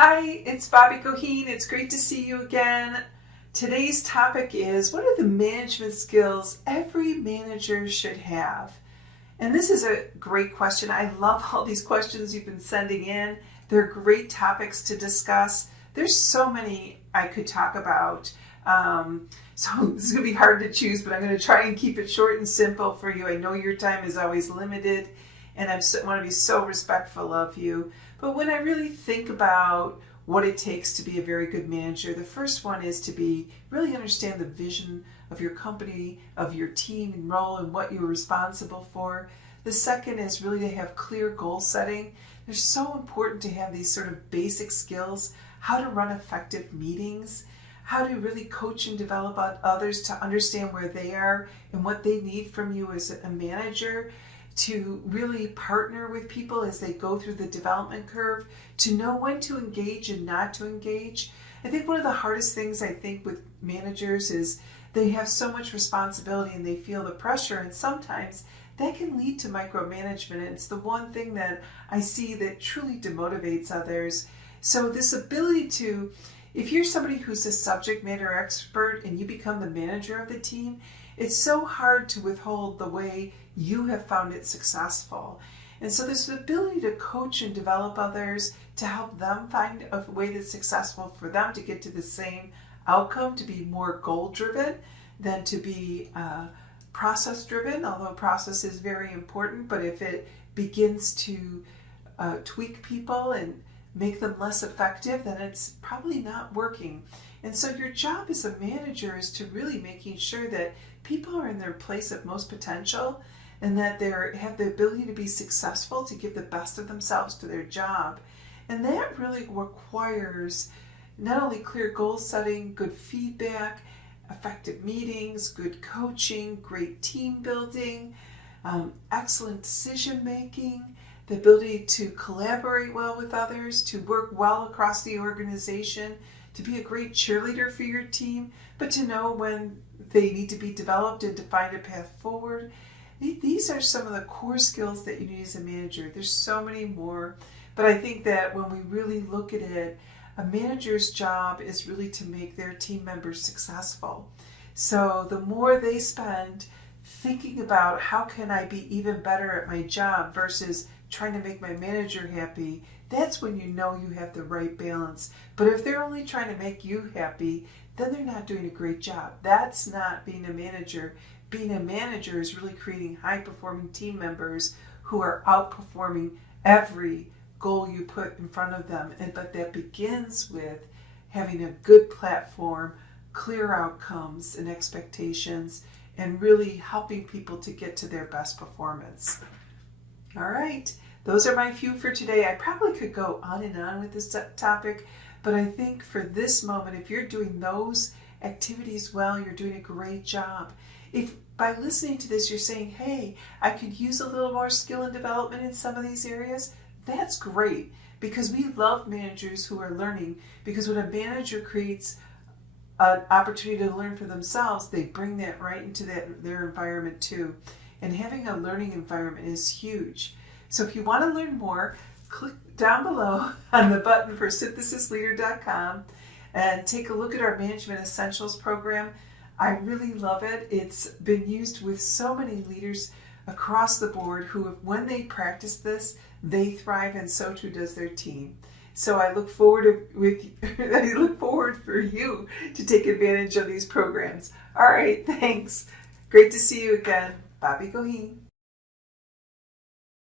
Hi, it's Bobbie Goheen. It's great to see you again. Today's topic is, what are the management skills every manager should have? And this is a great question. I love all these questions you've been sending in. They're great topics to discuss. There's so many I could talk about. So this is going to be hard to choose, but I'm going to try and keep it short and simple for you. I know your time is always limited, and I want to be so respectful of you. But when I really think about what it takes to be a very good manager, the first one is to really understand the vision of your company, of your team and role, and what you're responsible for. The second is really to have clear goal setting. They're so important to have these sort of basic skills, how to run effective meetings, how to really coach and develop others to understand where they are and what they need from you as a manager, to really partner with people as they go through the development curve, to know when to engage and not to engage. I think one of the hardest things with managers is they have so much responsibility and they feel the pressure, and sometimes that can lead to micromanagement, and it's the one thing that I see that truly demotivates others. So this ability to, if you're somebody who's a subject matter expert and you become the manager of the team, it's so hard to withhold the way you have found it successful. And so this ability to coach and develop others, to help them find a way that's successful for them to get to the same outcome, to be more goal-driven than to be process-driven, although process is very important, but if it begins to tweak people and make them less effective, then it's probably not working. And so your job as a manager is to really making sure that people are in their place of most potential and that they have the ability to be successful, to give the best of themselves to their job. And that really requires not only clear goal setting, good feedback, effective meetings, good coaching, great team building, excellent decision making, the ability to collaborate well with others, to work well across the organization, to be a great cheerleader for your team, but to know when they need to be developed and to find a path forward. These are some of the core skills that you need as a manager. There's so many more, but I think that when we really look at it, a manager's job is really to make their team members successful. So the more they spend thinking about how can I be even better at my job versus trying to make my manager happy, that's when you know you have the right balance. But if they're only trying to make you happy, then they're not doing a great job. That's not being a manager. Being a manager is really creating high-performing team members who are outperforming every goal you put in front of them. But that begins with having a good platform, clear outcomes and expectations, and really helping people to get to their best performance. All right, those are my few for today. I probably could go on and on with this topic, but I think for this moment, if you're doing those activities well, you're doing a great job. If by listening to this, you're saying, hey, I could use a little more skill and development in some of these areas, that's great, because we love managers who are learning, because when a manager creates an opportunity to learn for themselves, they bring that right into their environment too. And having a learning environment is huge. So if you want to learn more, click down below on the button for synthesisleader.com and take a look at our Management Essentials program. I really love it. It's been used with so many leaders across the board who, when they practice this, they thrive, and so too does their team. So I look forward for you to take advantage of these programs. All right, thanks. Great to see you again. Bobbie Goheen.